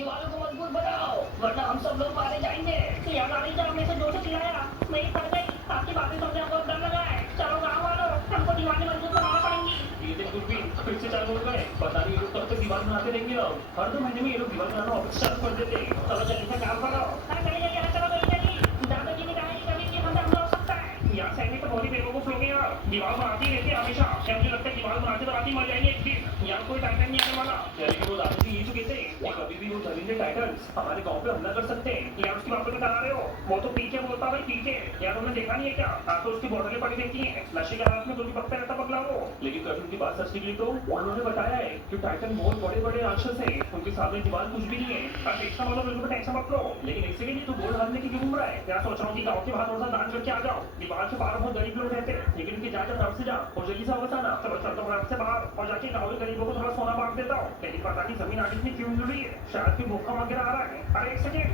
दीवारों को मजबूत बनाओ वरना हम सब लोग मारे जाएंगे। याद आ रही जब हमने से जोर से चिल्लाया, मैं ही पड़ गई। आपकी बातें समझे हमको डर लगा है। चलो गाँव वालों, हमको दीवारें मजबूत बनाना पड़ेंगी। ये देख दूरबीन फिर से चालू हो गए। पता नहीं ये लोग कब तक दीवार बनाते रहेंगे। अब हर 2 महीने में ये लोग दीवार बनाना ऑफिस चालू कर देते। चलो जल्दी से काम करो। अरे चलिए चलिए, चलो जल्दी जल्दी। दादाजी ने कहा है कि कभी भी हमला हो सकता है। यहाँ सैनिक तो बहुत ही बेवकूफ लोग हैं यार। दीवार बनाते ही रहते हैं हमेशा। क्या मुझे लगता है दीवार बनाते मर जाएंगे एक दिन। यहाँ कोई टाइटन नहीं आने वाला। लेकिन वो दादाजी ये चुके थे कि कभी भी वो जमीन टाइटन्स हमारे गाँव पे हमला कर सकते हैं। या उसकी बात बता रहे हो? वो तो पीके बोलता भाई पीके। यार तुमने देखा नहीं है क्या? आज तो उसकी बोतलें पड़ी रहती हैं नशे के हाथ में, जो भी पकता रहता पगला वो। लेकिन कभी उनकी बात सच निकली तो उन्होंने बताया है कि टाइटन बहुत बड़े बड़े राक्षस हैं। उनके सामने दीवार कुछ भी नहीं है। अब इसका मतलब बिल्कुल टेंशन मत लो। लेकिन एक सेकंड, तू गोल हारने की क्यों घूम रहा है? क्या सोच रहा हूँ कि गाँव के बाहर थोड़ा सा दान करके आ जाओ। दीवार से बाहर बहुत गरीब लोग रहते हैं, लेकिन इनके जाकर तरफ से जा और जल्दी से वापस आना। चलो चलता हूँ से बाहर और जाके गाँव के गरीबों को थोड़ा सोना बांट देता हूँ। लेकिन पता नहीं जमीन आगे इतनी क्यों मिल रही है। शायद कोई भूखा वगैरह आ रहा है। अरे एक सेकंड,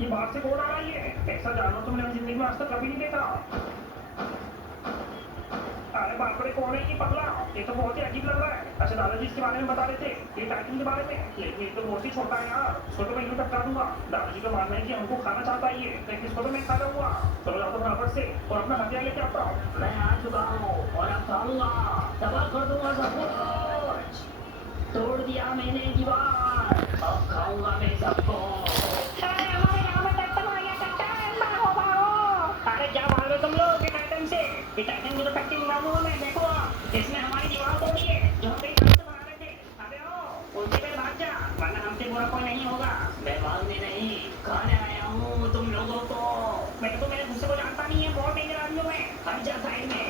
ये बाहर से कौन आ रही है? ऐसा जानवर तो मैंने जिंदगी में आज तक कभी नहीं देखा। अरे बाप रे, कौन है ये पगला? ये तो बहुत ही अजीब लग रहा है। अच्छा दादाजी इसके बारे में बता रहे थे, ये टाइटन के बारे में। लेकिन ये तो बहुत ही छोटा है यार, इसको तो मैं यूं टपका दूंगा। दादाजी का मानना है कि हमको खाना चाहता ही है, लेकिन इसको तो मैं खा जाऊंगा। चलो जाओ तो फटाफट से और अपना हथियार लेके आता हूँ। मैं आ चुका हूँ और अब खाऊंगा, तबाह कर दूंगा सब कुछ। तोड़ दिया मैंने दीवार, अब खाऊंगा मैं सबको। अरे हमारे गाँव में टाइटन आ गया, टाइटन भागो भागो। अरे क्या भाग रहे हो तुम लोग? ये टाइटन से, ये टाइटन को तो टक्की मारूंगा मैं। देखो इसने हमारी दीवार तोड़ी है जो हम कहीं से बना रहे थे। अबे ओ उनसे पहले भाग जा, वरना हमसे बुरा कोई नहीं होगा। मैं भागने नहीं, खाने आया हूँ तुम लोगों को। मैं तो मेरे गुस्से को जानता नहीं है, बहुत डेंजर आदमी हूँ मैं। हट जा साइड में।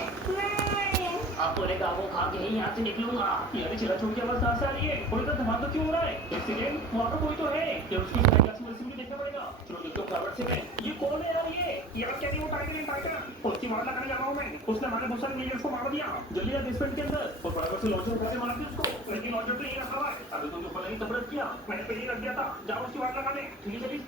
अब पूरे गाँव को खा के ही यहाँ से निकलूंगा। यार चिल्ला छोड़ की आवाज कहाँ से आ रही है? और इतना धमाका क्यों हो रहा है? एक सेकंड, वहाँ पर कोई तो है। यार उसकी स्लाइड ग्लास में मुझे देखना पड़ेगा। चलो देखते हो फटाफट से। मैं ये कौन है यार? ये यार क्या नहीं, वो टाइटन है टाइटन। उसकी मार लगाने जा रहा हूँ मैं। उसने हमारे बहुत सारे लीडर्स को मार दिया। जल्दी यार बेसमेंट के अंदर और फटाफट से लॉन्चर उठा के मार दी उसको। लेकिन लॉन्चर तो यही रखा हुआ है। अभी तुमने ऊपर नहीं तबरत किया, मैंने पहले ही रख दिया था। जाओ उसकी मार लगाने। ठीक है चलिए।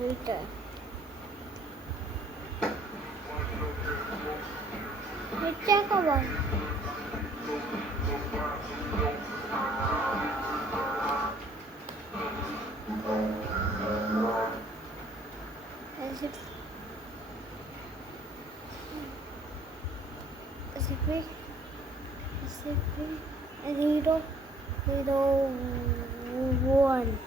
Winter. Winter kawan. Zero 1.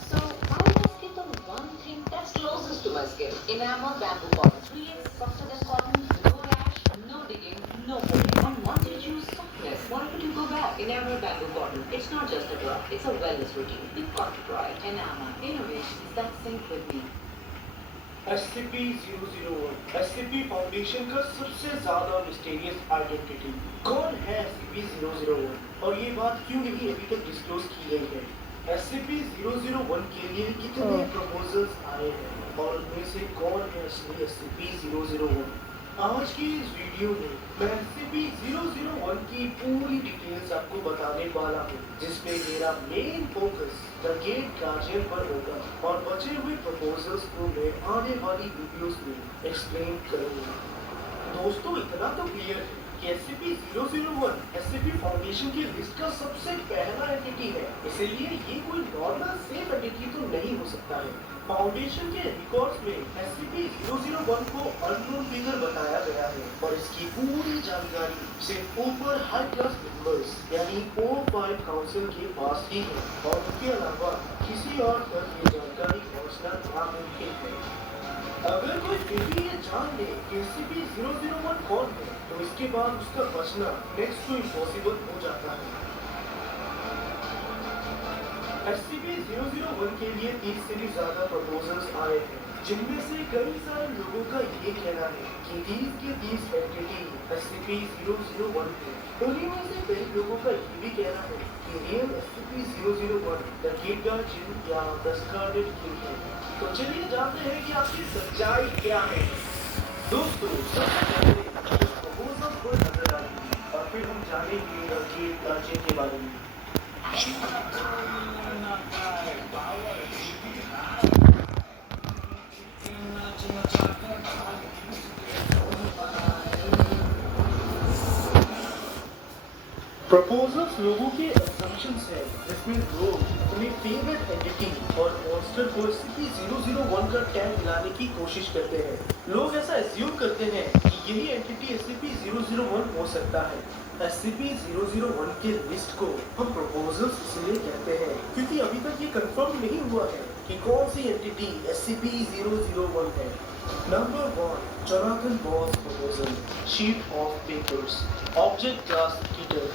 So how do I skip on one thing that's closest to my skin? Enamel bamboo cotton. 3x softer than cotton, no rash, no digging, no pulling. I wanted to choose softness. Why would you go back? Enamel bamboo cotton. It's not just a drop, it's a wellness routine. You've got to try it. Enamel. Innovations that sync with me. SCP-001 SCP foundation का सबसे ज्यादा mysterious identity. कौन है SCP-001 और ये बात क्यों नहीं अभी तक डिस्क्लोज की गई है? SCP-001 के लिए कितने प्रपोजल्स आए हैं और उनमें से कौन है असली SCP-001? आज की इस वीडियो में मैं SCP-001 की पूरी डिटेल्स आपको बताने वाला हूँ, जिसपे मेरा main focus the gate guardian पर होगा और बचे हुए प्रपोजल्स को मैं आने वाली वीडियोस में एक्सप्लेन करूँगा। दोस्तों इतना तो क्लियर है कि SCP-001 SCP फाउंडेशन की लिस्ट का सबसे पहला एंटिटी है, इसलिए ये कोई नॉर्मल सेफ एंटिटी तो नहीं हो सकता है। फाउंडेशन के रिकॉर्ड्स में SCP-001 को अननोन फिगर बताया गया है और इसकी पूरी जानकारी सिर्फ ऊपर हाई क्लास मेंबर्स यानी O5 काउंसिल के पास ही है और उसके अलावा किसी और तक ये जानकारी पहुंचना नामुमकिन है। अगर कोई फिर भी ये जान ले कि SCP-001 कौन है, तो इसके बाद उसका बचना नेक्स्ट टू इम्पॉसिबल हो जाता है। SCP-001 के लिए 30 से भी ज्यादा प्रपोजल्स आए हैं, जिनमें से कई सारे लोगों का ये कहना है कि 30 के 30 एंटिटी SCP-001 है। उन्हीं में से कई लोगों का ये भी कहना है कि real SCP-001 the gate guardian या द स्कारलेट किंग है। तो चलिए जानते हैं कि आखिर सच्चाई क्या है। दोस्तों, सबसे पहले इस प्रपोजल को नजर आएगी और फिर हम जानेंगे द गेट गार्जियन के बारे में। प्रपोजल्स लोगों के assumptions है, जिसमें लोग अपने फेवरेट एंटिटी और मॉन्स्टर को SCP-001 का टैग दिलाने की कोशिश करते हैं। लोग ऐसा एज्यूम करते हैं कि यही एंटिटी SCP-001 हो सकता है। SCP-001 के लिस्ट को हम प्रपोजल्स इसलिए कहते हैं क्योंकि अभी तक ये कंफर्म नहीं हुआ है कि कौन सी एंटिटी SCP-001 है। Number 1, Jonathan Ball's proposal, sheet of papers, object class Keter.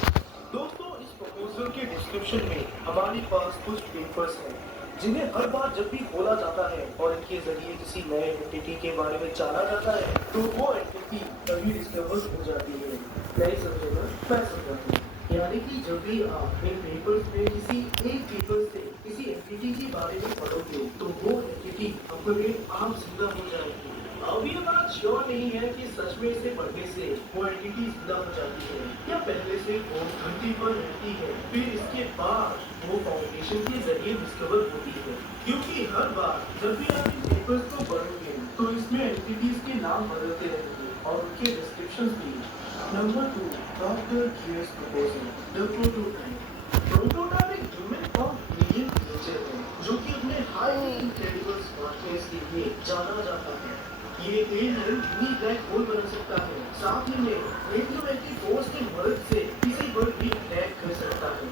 दोस्तों, इस प्रपोजल के डिस्क्रिप्शन में हमारे पास कुछ पेपर्स हैं, जिन्हें हर बार जब भी खोला जाता है और इनके जरिए किसी नए एंटिटी के बारे में जाना जाता है, तो वो एंटिटी तभी डिस्कवर हो जाती है। नहीं समझेगा, मैं समझाता हूँ। यानी कि जब भी आप इन पेपर्स में किसी एक पेपर से किसी एंटिटी के बारे में पढ़ोगे, तो वो एंटिटी अपने आप जिंदा हो जाएगी। अब ये बात श्योर नहीं है कि सच में इसे पढ़ने से वो एंटिटी जिंदा हो जाती है या पहले से वो घंटी पर रहती है, फिर इसके बाद वो फाउंडेशन के जरिए डिस्कवर होती है। क्योंकि हर बार जब भी आप इन पेपर्स को पढ़ोगे, तो इसमें एंटिटीज के नाम बदलते रहेंगे और उनके डिस्क्रिप्शंस भी। Number 2, doctor Gears proposal, the prototype. Prototype एक ह्यूमन फॉर्म एलियन क्रिएचर है, जो कि अपने हाईली इनक्रेडिबल स्मार्टनेस के लिए जाना जाता है। ये एलियन मिनी ब्लैक होल बन सकता है, साथ ही में रेडियोएक्टिव फोर्स की मदद से किसी पर भी अटैक कर सकता है।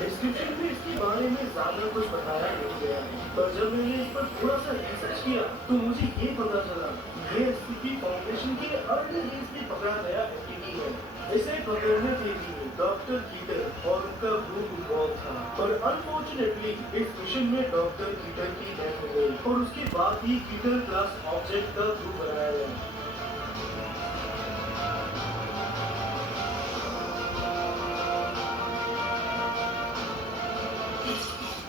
डिस्क्रिप्शन में इसके बारे में ज्यादा कुछ बताया नहीं गया है, पर जब मैंने इस पर थोड़ा सा रिसर्च किया तो मुझे ये पता चला ये SCP फाउंडेशन के अर्ली डेज में पकड़ा गया एंटिटी है। इसे पकड़ने के लिए डॉक्टर कीटर और उनका ग्रुप इन्वॉल्व था, पर अनफॉर्चुनेटली इस मिशन में डॉक्टर कीटर की डेथ हो गई और उसके बाद ही कीटर क्लास ऑब्जेक्ट का ग्रुप बनाया गया।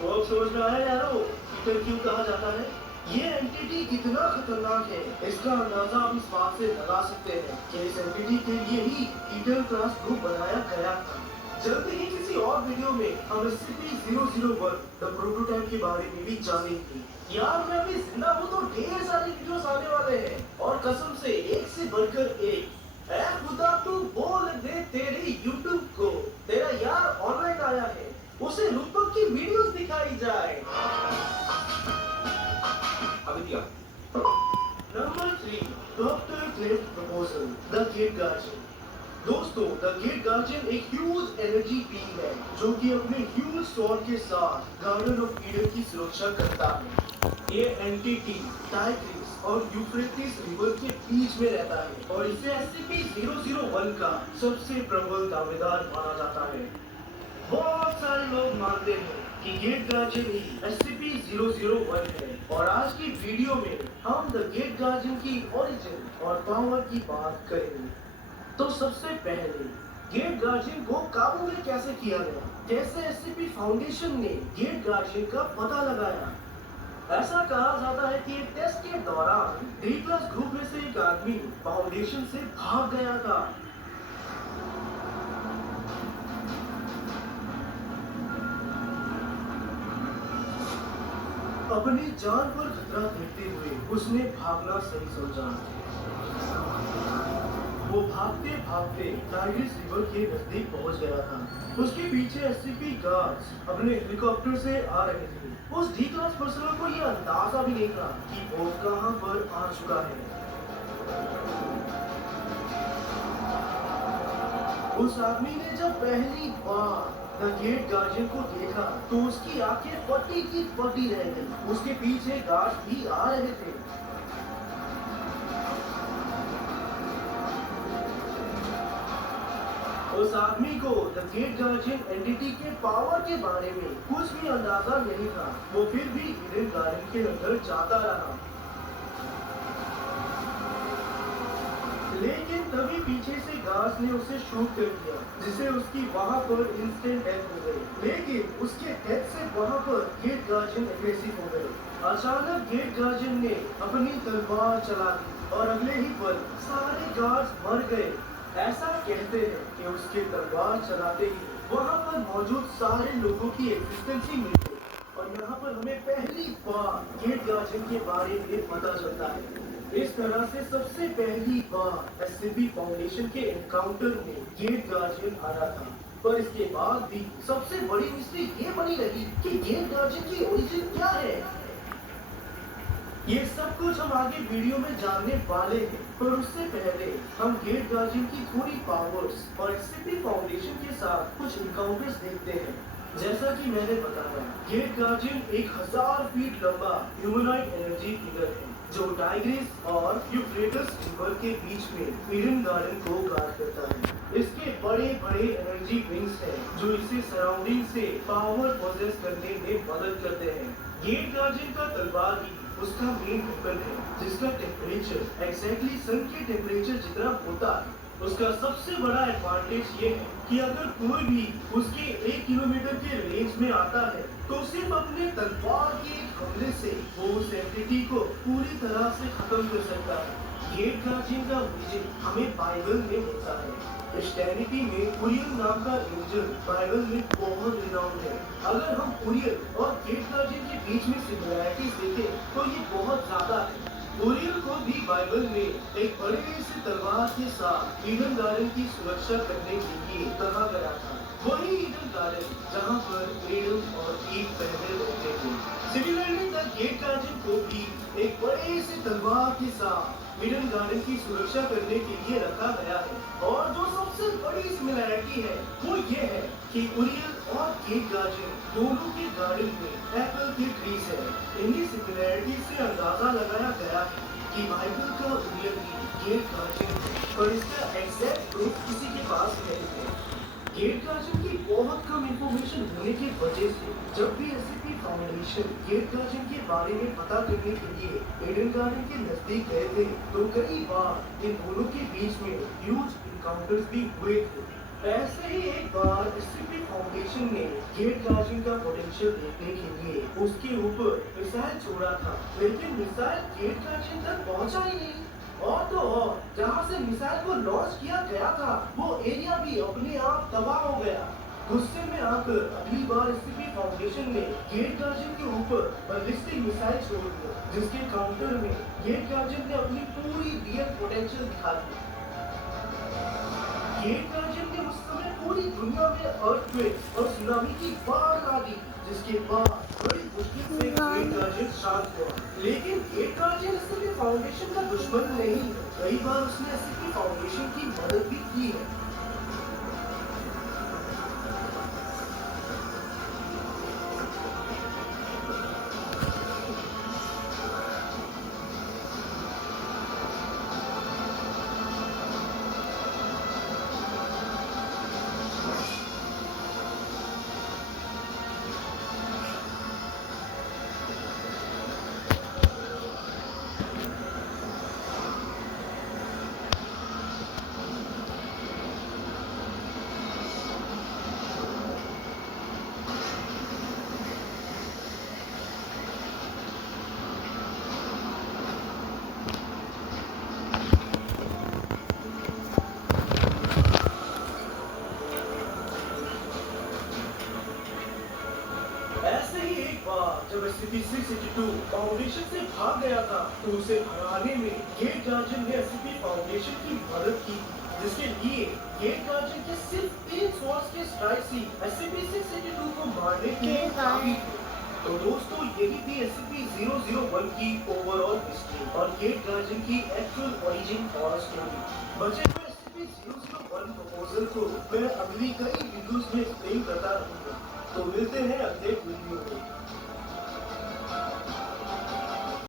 वो समझ में आया यारो, कीटर क्यों कहा जाता है? ये एंटिटी कितना खतरनाक है, इसका अंदाजा आप इस बात से लगा सकते हैं कि इस एंटिटी के लिए ही कीटर क्लास ग्रुप बनाया गया था। जल्दी ही किसी और वीडियो में हम SCP-001 द प्रोटोटाइप के बारे में भी जानेंगे। यार, मैं अभी जिंदा हूँ तो ढेर सारे वीडियोस आने वाले हैं और कसम से एक से बढ़कर एक। ऐ खुदा, तू बोल दे तेरे YouTube को, तेरा यार ऑनलाइन आया है, उसे लुकबक की वीडियोस दिखाई जाए। Number 3, doctor Clef proposal, the gate guardian. दोस्तों, द गेट गार्जियन एक ह्यूज एनर्जी बीइंग है, जो कि अपने ह्यूज स्वॉर्ड के साथ गार्डन ऑफ ईडन की सुरक्षा करता है। ये एंटिटी टाइग्रिस और यूफ्रेटिस रिवर के बीच में रहता है और इसे SCP-001 का सबसे प्रबल दावेदार माना जाता है। बहुत सारे लोग मानते हैं कि गेट गार्जियन ही SCP-001 है और आज की वीडियो में हम द गेट गार्जियन की ओरिजिन और पावर की बात करेंगे। तो सबसे पहले गेट गार्जियन को काबू में कैसे किया गया, कैसे SCP फाउंडेशन ने गेट गार्जियन का पता लगाया। ऐसा कहा जाता है कि एक टेस्ट के दौरान 3+ ग्रुप में से एक आदमी फाउंडेशन से भाग गया था। अपनी जान पर खतरा देखते हुए उसने भागना सही समझा। वो भागते भागते टाइग्रिस रिवर के नजदीक पहुंच गया था। उसके पीछे एससीपी गार्ड्स अपने हेलीकॉप्टर से आ रहे थे। उस डी क्लास पर्सनल को यह अंदाजा भी नहीं था कि वो कहां पर आ चुका है। उस आदमी ने जब पहली बार द गेट गार्जियन को देखा तो उसकी आंखें फटी की फटी रह गई। उसके पीछे गार्ड्स भी आ रहे थे। उस आदमी को द गेट गार्जियन एंटिटी के पावर के बारे में कुछ भी अंदाजा नहीं था। वो फिर भी ईडन गार्डन के अंदर जाता रहा। लेकिन तभी पीछे से गार्ड्स ने उसे शूट कर दिया, जिससे उसकी वहां पर इंस्टेंट डेथ हो गई। लेकिन उसके डेथ से वहां पर गेट गार्जियन एग्रेसिव हो गए। अचानक गेट गार्जियन ने अपनी तलवार चला दी और अगले ही पल सारे गार्ड्स मर गए। ऐसा कहते हैं कि उसके तलवार चलाते ही वहां पर मौजूद सारे लोगों की एग्जिस्टेंस ही मिल गई। और यहाँ पर हमें पहली बार गेट गार्जियन के बारे में पता चलता है। इस तरह से सबसे पहली बार एससीपी फाउंडेशन के एनकाउंटर में गेट गार्जियन आया था। पर इसके बाद भी सबसे बड़ी मिस्ट्री ये बनी रही कि गेट गार्जियन की ओरिजिन क्या है। ये सब कुछ हम आगे वीडियो में जानने वाले हैं, पर उससे पहले हम गेट गार्जियन की थोड़ी पावर्स और एससीपी फाउंडेशन के साथ कुछ इनकाउंटर्स देखते हैं। जैसा कि मैंने बताया, गेट गार्जियन 1000 फीट लंबा ह्यूमनॉइड एनर्जी फिगर है जो टाइग्रिस और यूफ्रेटस रिवर के बीच में ईडन गार्डन को गार्ड करता है। इसके बड़े बड़े एनर्जी विंग्स हैं जो इसे सराउंडिंग से पावर पोजेस करने में मदद करते हैं। गेट गार्जियन का तलवार ही उसका मेन वेपन है, जिसका टेम्परेचर एग्जैक्टली सन के टेम्परेचर जितना होता है। उसका सबसे बड़ा एडवांटेज ये है कि अगर कोई भी उसके 1 किलोमीटर के रेंज में आता है तो सिर्फ अपने तलवार के एक हमले से वो उस एंटिटी को पूरी तरह से खत्म कर सकता है। गेट गार्जियन का ओरिजिन हमें बाइबल में मिलता है। क्रिश्चियनिटी में उरियल नाम का एंजल बाइबल में बहुत रिनाउंड है। अगर हम उरियल और गेट गार्जियन के बीच में सिमिलैरिटीज देखें तो ये बहुत ज्यादा है। उरियल को भी बाइबल में एक बड़े से तलवार के साथ ईडन गार्डन की सुरक्षा करने के लिए कहा गया था। वही ईडन गार्डन जहाँ पर एडम और ईव पहले रहते थे। सिमिलरली द गेट गार्जियन को भी एक बड़े से तलवार के साथ ईडन गार्डन की सुरक्षा करने के लिए रखा गया है। और जो सबसे बड़ी सिमिलैरिटी है वो ये है कि उरियल और गेट गार्जियन दोनों के गार्डन में एप्पल के ट्रीज है। इन्हीं सिमिलैरिटी से अंदाजा लगाया गया है कि बाइबल का उरियल भी गेट गार्जियन है, पर इसका एग्जैक्ट प्रूफ किसी के पास नहीं है। गेट गार्जियन की बहुत कम इंफॉर्मेशन होने की वजह से जब भी एससीपी फाउंडेशन गेट गार्जियन के बारे में पता करने के लिए ईडन गार्डन के नजदीक गए थे तो कई बार इन दोनों के बीच में ह्यूज इनकाउंटर्स भी हुए थे। ऐसे ही एक बार एससीपी फाउंडेशन ने गेट गार्जियन का पोटेंशियल देखने के लिए उसके ऊपर मिसाइल छोड़ा था, लेकिन मिसाइल गेट गार्जियन तक पहुंचा ही नहीं। और तो और जहाँ से मिसाइल को लॉन्च किया गया था वो एरिया भी अपने आप तबाह हो गया। गुस्से में आकर अगली बार एससीपी फाउंडेशन ने गेट गार्जियन के ऊपर बैलिस्टिक मिसाइल छोड़ दिया, जिसके काउंटर में गेट गार्जियन ने अपनी पूरी रियल पोटेंशियल दिखा दी। गेट गार्जियन ने उस समय पूरी दुनिया में अर्थक्वेक और सुनामी की बाढ़ ला दी, जिसके बाद बड़ी मुश्किल से गेट गार्जियन शांत हुआ। लेकिन गेट गार्जियन एससीपी फाउंडेशन का दुश्मन नहीं है। कई बार उसने एससीपी फाउंडेशन की मदद भी की है। SCP-682 फाउंडेशन से भाग गया था तो उसे हराने में गेट गार्जियन ने SCP फाउंडेशन की मदद की, जिसके लिए गेट गार्जियन के सिर्फ 3 शॉट्स के स्ट्राइक ही SCP-682 को मारने के लिए काफी थे। तो दोस्तों यही थी SCP-001 की ओवरऑल हिस्ट्री और गेट गार्जियन की एक्चुअल ओरिजिन और स्टोरी। बचे हुए SCP-001 प्रपोजल को मैं अगली कई वीडियोस में एक्सप्लेन करता रहूंगा। तो मिलते हैं अगले वीडियो में।